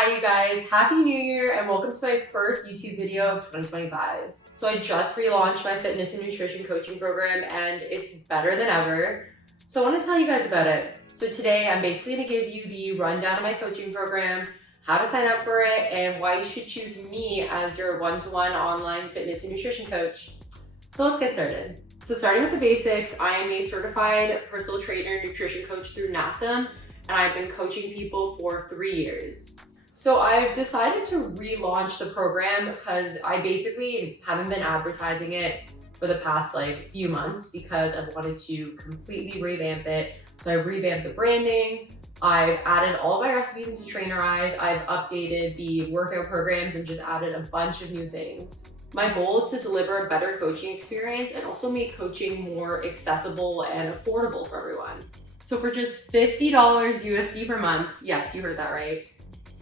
Hi you guys, Happy New Year and welcome to my first YouTube video of 2025. So I just relaunched my fitness and nutrition coaching program and it's better than ever. So I want to tell you guys about it. So today I'm basically going to give you the rundown of my coaching program, how to sign up for it, and why you should choose me as your one-to-one online fitness and nutrition coach. So let's get started. So starting with the basics, I am a certified personal trainer and nutrition coach through NASM, and I've been coaching people for 3 years. So I've decided to relaunch the program because I basically haven't been advertising it for the past few months because I've wanted to completely revamp it. So I've revamped the branding, I've added all of my recipes into Trainerize, I've updated the workout programs and just added a bunch of new things. My goal is to deliver a better coaching experience and also make coaching more accessible and affordable for everyone. So for just $50 USD per month, yes, you heard that right,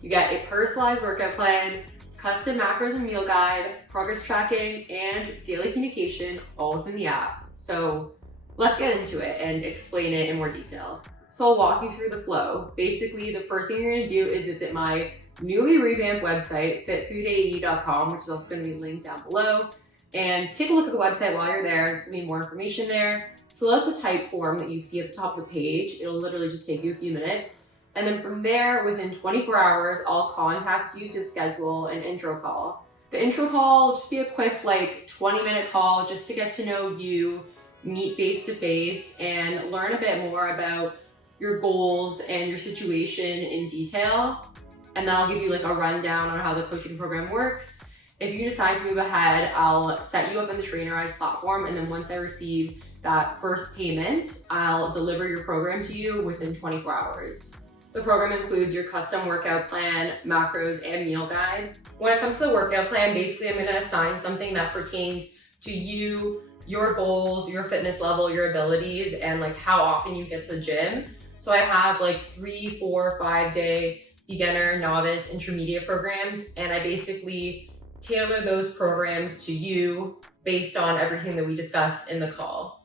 you get a personalized workout plan, custom macros and meal guide, progress tracking, and daily communication all within the app. So let's get into it and explain it in more detail. So I'll walk you through the flow. Basically, the first thing you're gonna do is visit my newly revamped website, fitfoodae.com, which is also gonna be linked down below. And take a look at the website while you're there. There's gonna be more information there. Fill out the type form that you see at the top of the page. It'll literally just take you a few minutes. And then from there, within 24 hours, I'll contact you to schedule an intro call. The intro call will just be a quick 20-minute call just to get to know you, meet face to face, and learn a bit more about your goals and your situation in detail. And then I'll give you a rundown on how the coaching program works. If you decide to move ahead, I'll set you up in the Trainerize platform. And then once I receive that first payment, I'll deliver your program to you within 24 hours. The program includes your custom workout plan, macros, and meal guide. When it comes to the workout plan, basically I'm gonna assign something that pertains to you, your goals, your fitness level, your abilities, and how often you get to the gym. So I have 3, 4, 5 day beginner, novice, intermediate programs, and I basically tailor those programs to you based on everything that we discussed in the call.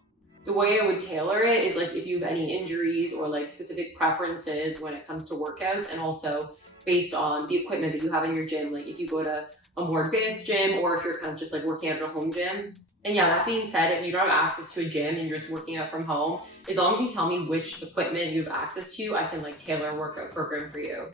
The way I would tailor it is if you have any injuries or specific preferences when it comes to workouts, and also based on the equipment that you have in your gym, if you go to a more advanced gym or if you're kind of just working out at a home gym. And yeah, that being said, if you don't have access to a gym and you're just working out from home, as long as you tell me which equipment you have access to, I can tailor a workout program for you.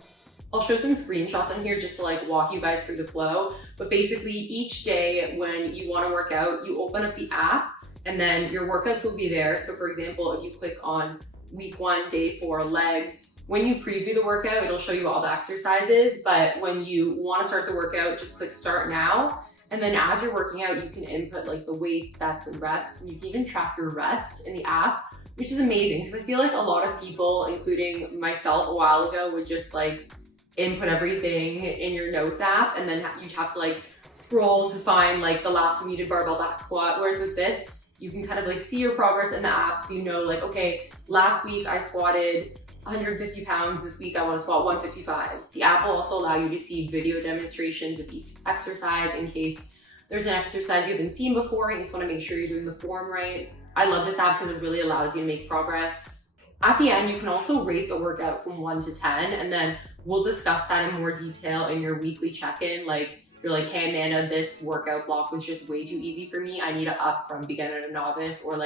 I'll show some screenshots on here just to walk you guys through the flow. But basically each day when you want to work out, you open up the app and then your workouts will be there. So for example, if you click on week 1, day 4, legs, when you preview the workout, it'll show you all the exercises. But when you want to start the workout, just click start now. And then as you're working out, you can input the weight, sets, and reps. And you can even track your rest in the app, which is amazing because I feel a lot of people, including myself a while ago, would just input everything in your notes app, and then you'd have to scroll to find the last time you did barbell back squat. Whereas with this, you can kind of see your progress in the app, so you know okay, last week I squatted 150 pounds, this week I want to squat 155. The app will also allow you to see video demonstrations of each exercise in case there's an exercise you haven't seen before and you just want to make sure you're doing the form right. I love this app because it really allows you to make progress. At the end, you can also rate the workout from 1 to 10, and then we'll discuss that in more detail in your weekly check-in. You're hey Amanda, this workout block was just way too easy for me. I need to up from beginner to novice, or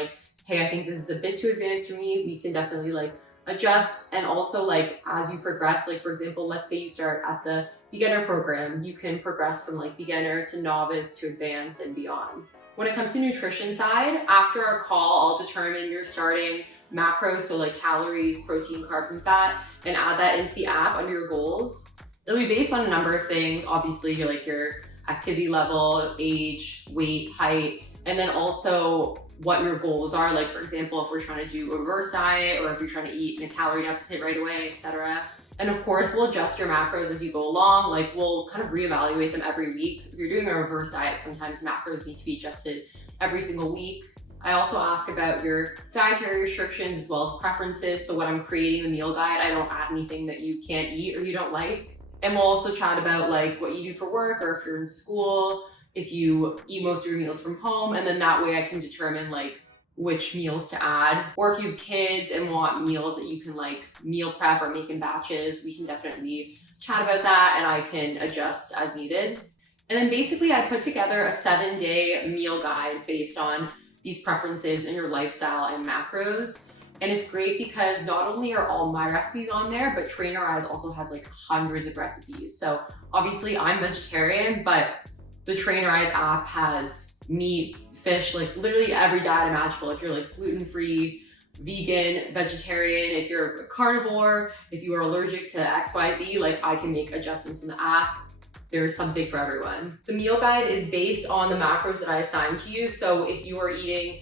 hey, I think this is a bit too advanced for me. We can definitely adjust. And also as you progress, for example, let's say you start at the beginner program, you can progress from beginner to novice to advanced and beyond. When it comes to nutrition side, after our call, I'll determine your starting macros, so calories, protein, carbs, and fat, and add that into the app under your goals. It'll be based on a number of things. Obviously, your activity level, age, weight, height, and then also what your goals are. For example, if we're trying to do a reverse diet, or if you're trying to eat in a calorie deficit right away, etc. And of course, we'll adjust your macros as you go along. We'll kind of reevaluate them every week. If you're doing a reverse diet, sometimes macros need to be adjusted every single week. I also ask about your dietary restrictions as well as preferences. So when I'm creating the meal guide, I don't add anything that you can't eat or you don't like. And we'll also chat about what you do for work, or if you're in school, if you eat most of your meals from home, and then that way I can determine which meals to add. Or if you have kids and want meals that you can like meal prep or make in batches, we can definitely chat about that and I can adjust as needed. And then basically I put together a 7-day meal guide based on these preferences in your lifestyle and macros. And it's great because not only are all my recipes on there, but Trainerize also has like hundreds of recipes. So obviously I'm vegetarian, but the Trainerize app has meat, fish, like literally every diet imaginable. If you're like gluten-free, vegan, vegetarian, if you're a carnivore, if you are allergic to XYZ, like I can make adjustments in the app. There's something for everyone. The meal guide is based on the macros that I assign to you. So if you are eating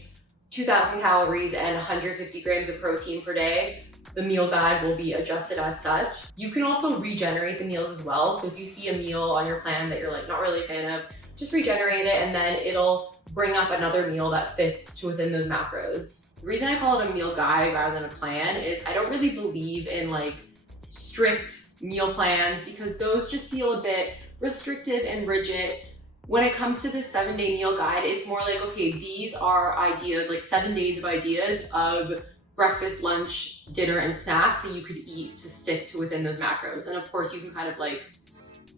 2,000 calories and 150 grams of protein per day, the meal guide will be adjusted as such. You can also regenerate the meals as well. So if you see a meal on your plan that you're like not really a fan of, just regenerate it and then it'll bring up another meal that fits to within those macros. The reason I call it a meal guide rather than a plan is I don't really believe in like strict meal plans because those just feel a bit restrictive and rigid. When it comes to this 7-day meal guide, it's more like, okay, these are ideas, like 7 days of ideas of breakfast, lunch, dinner, and snack that you could eat to stick to within those macros. And of course, you can kind of like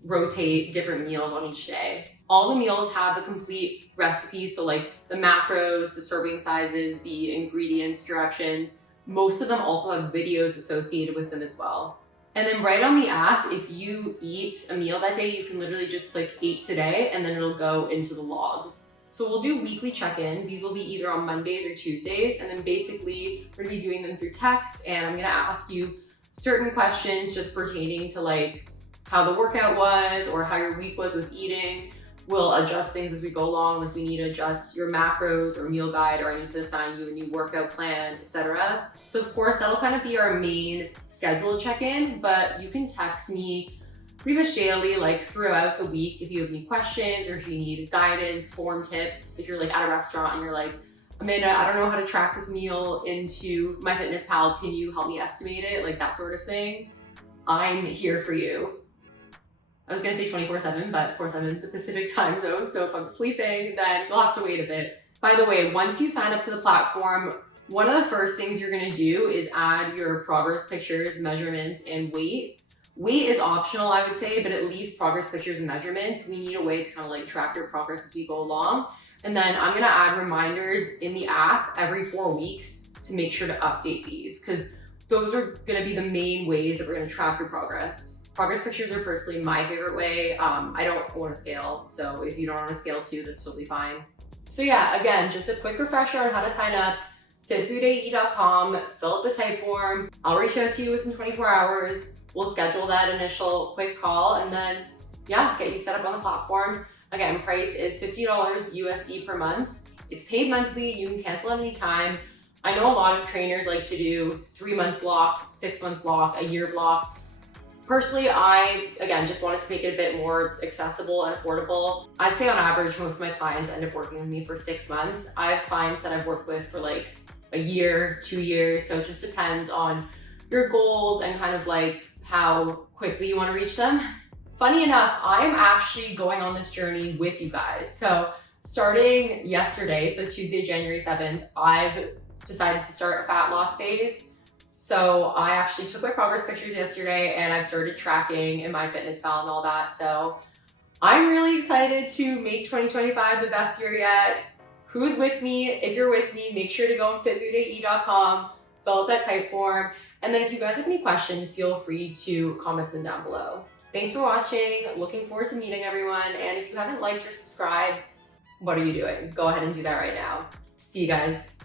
rotate different meals on each day. All the meals have the complete recipe, so like the macros, the serving sizes, the ingredients, directions. Most of them also have videos associated with them as well. And then right on the app, if you eat a meal that day, you can literally just click Ate Today and then it'll go into the log. So we'll do weekly check-ins. These will be either on Mondays or Tuesdays. And then basically we're gonna be doing them through text and I'm gonna ask you certain questions just pertaining to like how the workout was or how your week was with eating. We'll adjust things as we go along. If we need to adjust your macros or meal guide, or I need to assign you a new workout plan, etc. So of course, that'll kind of be our main scheduled check-in, but you can text me pretty much daily, like throughout the week, if you have any questions or if you need guidance, form tips. If you're like at a restaurant and you're like, Amanda, I don't know how to track this meal into MyFitnessPal. Can you help me estimate it? Like that sort of thing. I'm here for you. I was gonna say 24/7, but of course I'm in the Pacific time zone, so if I'm sleeping, then you'll have to wait a bit. By the way, once you sign up to the platform, one of the first things you're gonna do is add your progress pictures, measurements, and weight. Weight is optional, I would say, but at least progress pictures and measurements, we need a way to kind of like track your progress as we go along. And then I'm gonna add reminders in the app every 4 weeks to make sure to update these, because those are gonna be the main ways that we're gonna track your progress. Progress pictures are personally my favorite way. I don't own a scale, so if you don't own a scale too, that's totally fine. So yeah, again, just a quick refresher on how to sign up. fitfoodae.com, fill out the type form. I'll reach out to you within 24 hours. We'll schedule that initial quick call and then, yeah, get you set up on the platform. Again, price is $50 USD per month. It's paid monthly, you can cancel at any time. I know a lot of trainers like to do 3-month block, 6-month block, a year block. Personally, I, again, just wanted to make it a bit more accessible and affordable. I'd say on average, most of my clients end up working with me for 6 months. I have clients that I've worked with for like a year, 2 years. So it just depends on your goals and kind of like how quickly you want to reach them. Funny enough, I'm actually going on this journey with you guys. So starting yesterday, so Tuesday, January 7th, I've decided to start a fat loss phase. So I actually took my progress pictures yesterday and I've started tracking in MyFitnessPal and all that. So I'm really excited to make 2025 the best year yet. Who's with me? If you're with me, make sure to go on fitfoodae.com, fill out that type form. And then if you guys have any questions, feel free to comment them down below. Thanks for watching. Looking forward to meeting everyone. And if you haven't liked or subscribed, what are you doing? Go ahead and do that right now. See you guys.